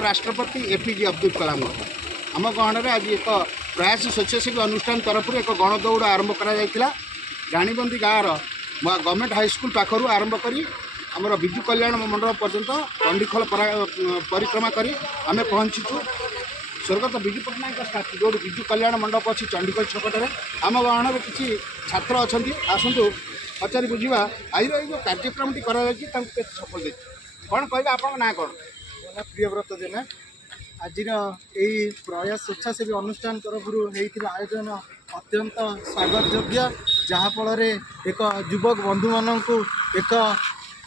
राष्ट्रपति एपीजे अब्दुल कलाम आम गहन में आज एक प्रयास स्वेच्छासेवी अनुष्ठान तरफ एक गणदौड़ आरंभ करा राणीबंदी गाँव गवर्नमेंट हाईस्कल पाखर आरंभ करी आमर विजु कल्याण मंडप पर्यंत चंडीखोल परिक्रमा करी आम पहुँचीचु स्वर्गत विजु पट्टनायक स्टाच्यू जो विजु कल्याण मंडप अच्छी चंडीखोल छकटे आम गहन में किसी छात्र अच्छा आसतु पचारि बुझा आज जो कार्यक्रम सफल दे कौन कह आप ना कौन प्रियव्रत जेना आज प्रयास स्वेच्छासेवी अनुष्ठान तरफ आयोजन अत्यंत स्वागत योग्य जहाँफल एक युवक बंधु मानक एक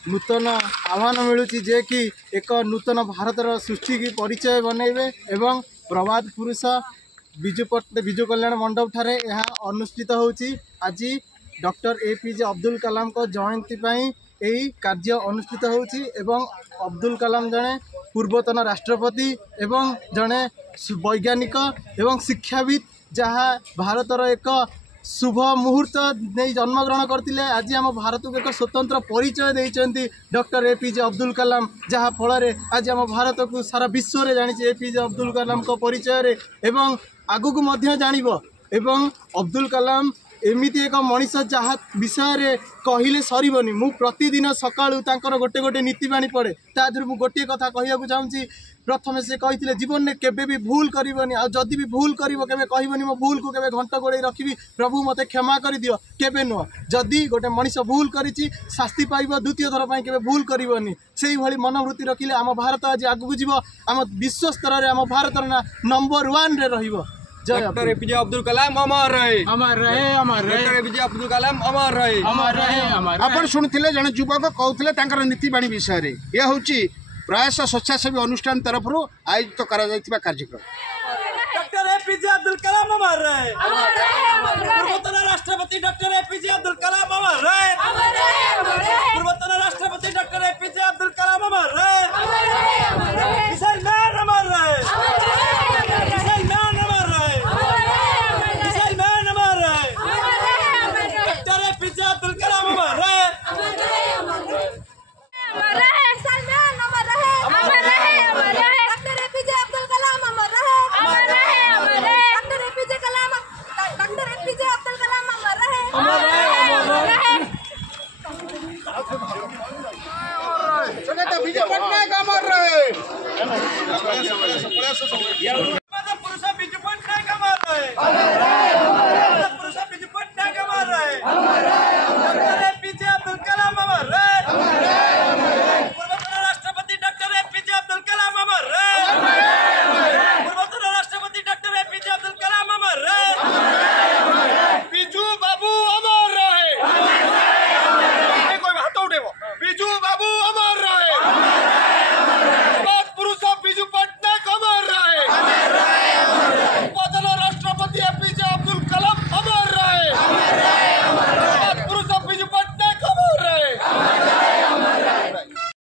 नूतन आह्वान मिलूँ जे कि एक नूतन भारतर सृष्टि की परिचय बनइबे एवं प्रवाद पुरुष विजु कल्याण मंडप ठारे यह अनुष्ठित होची। आज डॉक्टर एपीजे अब्दुल कलाम को जयंती यही कार्य अनुष्ठित होची एवं अब्दुल कलाम जड़े पूर्वतन राष्ट्रपति एवं जड़े वैज्ञानिक एवं शिक्षाविद जहाँ भारतर एक शुभ मुहूर्त नहीं जन्मग्रहण करते आज आम भारत को एक स्वतंत्र परिचय देते डॉक्टर एपीजे अब्दुल कलाम जहाँ फल आज आम भारत को सारा विश्व में जानी एपीजे अब्दुल कलाम को परिचय एवं आगू को जानिबो एवं अब्दुल कलाम एमती एक मनीष जहाँ विषय कहले सरबनी मु प्रतिदिन सकाळु तांकर गोटे गोटे नीतिबाणी पढ़े तादर मु गोटे कथा कहूँ चाहूँगी प्रथम से कहते जीवन में केबे भी भूल करबनी आ जदि भी भूल करिवो केबे कहबनी मो भूल को केबे घंट गोड़े रखी प्रभु मते क्षमा कर दियो केबे नुह जदि गोटे मनीष भूल करिछि शास्ति पाइबो द्वितीय थर पई केबे भूल करबनी सेही भली मनोवृत्ति रखिले आम भारत आज आगु जीवो आम विश्व स्तर रे आम भारतर ना नंबर 1 रे रहिबो। डॉक्टर एपीजे अब्दुल कलाम अमर रहे अमर रहे अमर रहे डॉक्टर एपीजे अब्दुल कलाम अमर रहे अमर रहे अमर आप शुणुले जड़े युवक कहते नीतिबाणी विषय यह हूँ प्रयास स्वेच्छासेवी अनुष्ठान तरफ आयोजित कार्यक्रम डॉक्टर एपीजे अब्दुल कलाम अमर रहे पूर्वतन राष्ट्रपति डॉक्टर एपीजे अब्दुल कलाम अमर रहे पूर्वतन राष्ट्रपति डॉक्टर एपीजे अब्दुल कलाम अमर रहे।